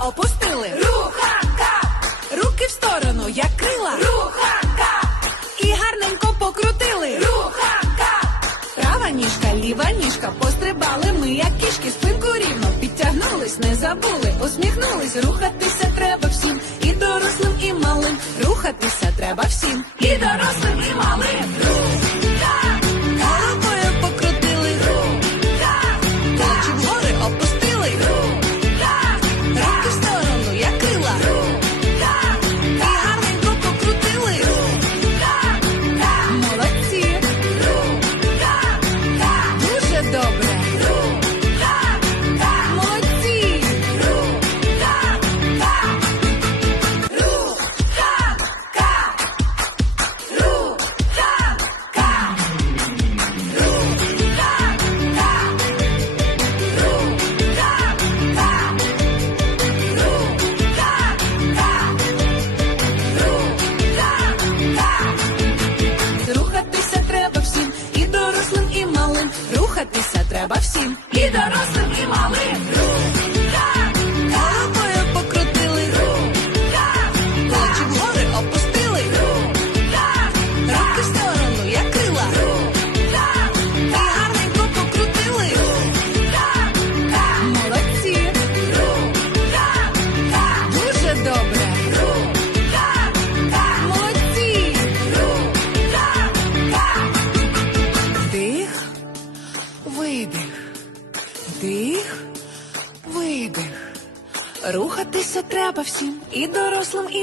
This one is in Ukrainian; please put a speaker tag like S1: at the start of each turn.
S1: опустили. Руханка! Руки в сторону, як крила. Руханка! І гарненько покрутили. Руханка! Права ніжка, ліва ніжка, пострибали ми, як кішки, спинку рівно підтягнулись, не забули, усміхнулись, рухатися треба всім, і дорослим, і і дорослим, і малим. Головою покрутили. Плечі вгори опустили. Руки в сторону, як крила. І гарненько покрутили. Молодці. Дуже добре. Молодці. Вдих, видих, вдих, видих. Рухатися треба всім, і дорослим, і